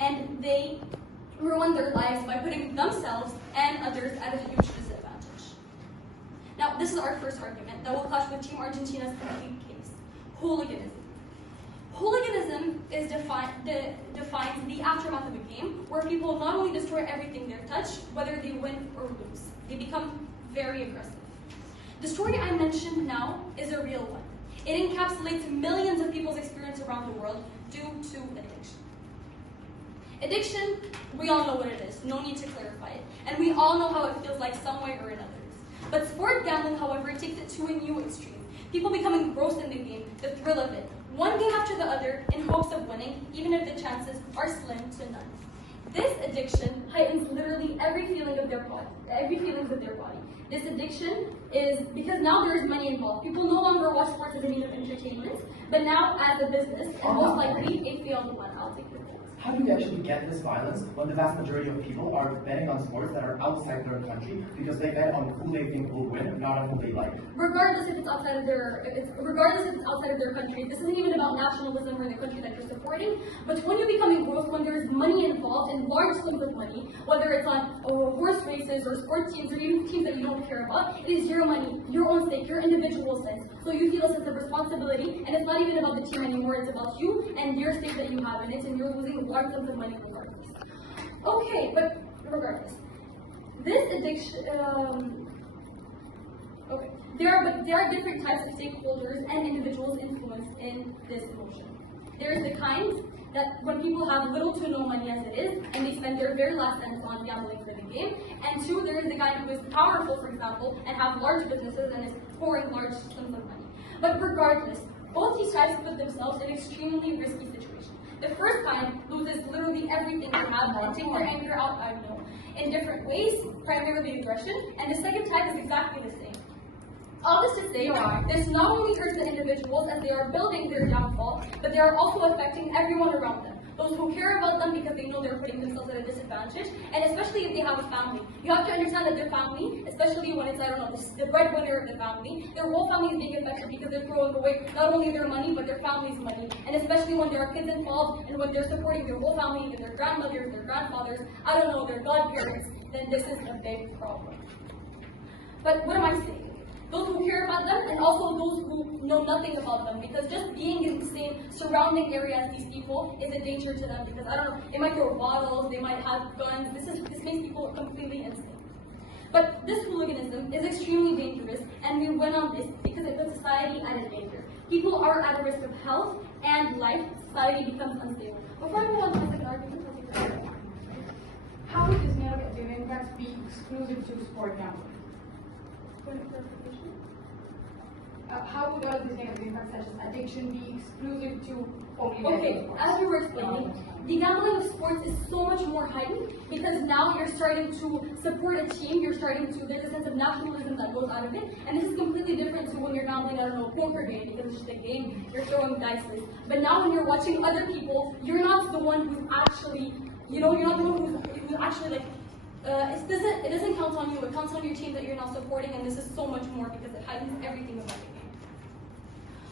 and they ruin their lives by putting themselves and others at a huge disadvantage. Now, this is our first argument that will clash with Team Argentina's complete case: hooliganism. Hooliganism is defines the aftermath of a game where people not only destroy everything they touch, whether they win or lose. They become very aggressive. The story I mentioned now is a real one. It encapsulates millions of people's experience around the world due to addiction. Addiction, we all know what it is, no need to clarify it. And we all know how it feels like some way or another. But sport gambling, however, takes it to a new extreme. People become engrossed in the game, the thrill of it, one game after the other in hopes of winning, even if the chances are slim to none. This addiction heightens literally every feeling of their body, This addiction is because now there is money involved. People no longer watch sports as a means of entertainment, but now as a business, and most likely a failed one. I'll take your points. How do we actually get this violence when the vast majority of people are betting on sports that are outside their country because they bet on who they think will win, not on who they like? Regardless if it's outside of their country, this isn't even about nationalism or the country that you're supporting. But when you become engrossed, when there's money involved and large sums of money, whether it's on horse races or sports teams or even teams that you don't care about, it is your money, your own stake, your individual sense. So you feel a sense of responsibility, and it's not even about the team anymore. It's about you and your stake that you have in it, and you're losing large sums of money regardless. Okay, but regardless, this addiction. Okay, there are different types of stakeholders and individuals influenced in this emotion. There's the kind that when people have little to no money as it is, and they spend their very last cents on gambling for the game. And two, there is the guy who is powerful, for example, and have large businesses and is pouring large sums of money. But regardless, both these types put themselves in extremely risky situations. The first kind loses literally everything they have and takes their anger out, in different ways, primarily aggression, and the second type is exactly the same. All this to say, this not only hurts the individuals as they are building their downfall, but they are also affecting everyone around them. Those who care about them because they know they're putting themselves at a disadvantage, and especially if they have a family. You have to understand that their family, especially when it's, the breadwinner of the family, their whole family is being affected because they're throwing away not only their money, but their family's money. And especially when there are kids involved, and when they're supporting their whole family, and their grandmothers, their grandfathers, their godparents, then this is a big problem. But what am I saying? Those who care about them, and also those who know nothing about them, because just being in the same surrounding area as these people is a danger to them, because they might throw bottles, they might have guns. This makes people completely insane. But this hooliganism is extremely dangerous, and we went on this because it puts society at a danger. People are at a risk of health and life. Society becomes unstable. Before I move on to my second argument, I'll take that. How would this negative impact be exclusive to sport gambling? How would this negative impact, such as addiction, be exclusive to only sports? As you were explaining, the gambling of sports is so much more heightened because now you're starting to support a team, there's a sense of nationalism that goes out of it, and this is completely different to when you're gambling, a poker game, because it's just a game, you're throwing dice. But now when you're watching other people, you're not the one who's actually, you're not the one who's actually it doesn't count on you, it counts on your team that you're now supporting, and this is so much more because it heightens everything about the game.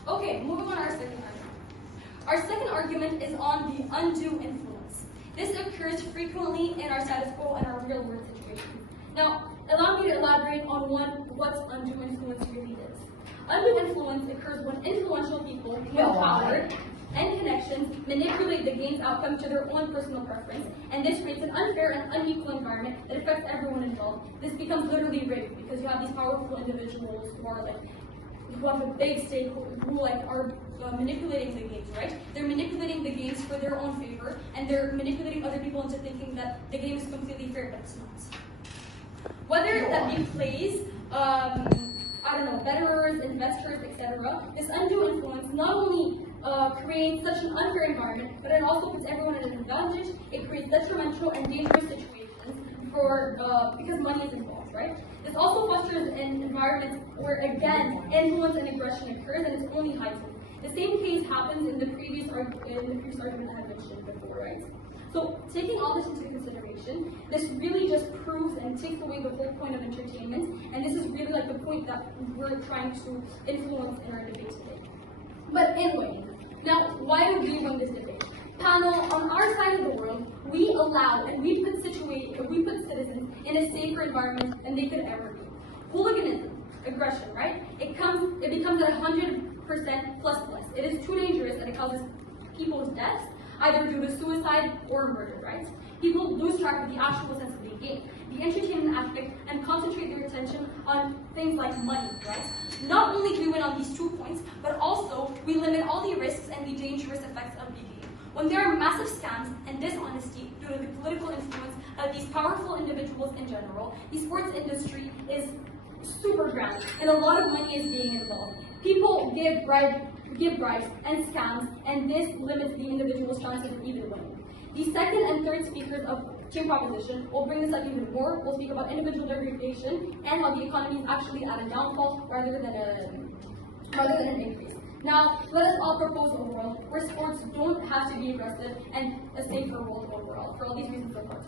Okay, moving on to our second argument. Our second argument is on the undue influence. This occurs frequently in our status quo and our real world situations. Now, allow me to elaborate on what undue influence really is. Undue influence occurs when influential people with power and connections manipulate the game's outcome to their own personal preference, and this creates an unfair and unequal environment that affects everyone involved. This becomes literally rigged because you have these powerful individuals who have a big stake, who are manipulating the games, right? They're manipulating the games for their own favor, and they're manipulating other people into thinking that the game is completely fair, but it's not. Whether that be plays, bettorers, investors, etc., this undue influence not only creates such an unfair environment, but it also puts everyone at an advantage. It creates detrimental and dangerous situations because money is involved, right? This also fosters an environment where, again, influence and aggression occurs, and it's only heightened. The same case happens in the previous argument I had mentioned before, right? So, taking all this into consideration, this really just proves and takes away the whole point of entertainment, and this is really the point that we're trying to influence in our debate today. But anyway, now, why would we win this debate? Panel, on our side of the world, we allow and we put citizens in a safer environment than they could ever be. Hooliganism, aggression, right? It becomes at 100% plus. It is too dangerous that it causes people's deaths, either due to suicide or murder, right? People lose track of the actual sense of the game, the entertainment aspect, and concentrate their attention on things like money, right? Not only do we win on these 2 points, but also we limit all the risks and the dangerous effects of the game. When there are massive scams and dishonesty due to the political influence of these powerful individuals in general, the sports industry is super grand, and a lot of money is being involved. People give bribes and scams, and this limits the individual's chances of even winning. The second and third speakers of Team Proposition will bring this up even more. We'll speak about individual degradation and how the economy is actually at a downfall rather than an increase. Now, let us all propose a world where sports don't have to be aggressive and a safer world overall. For all these reasons, so far,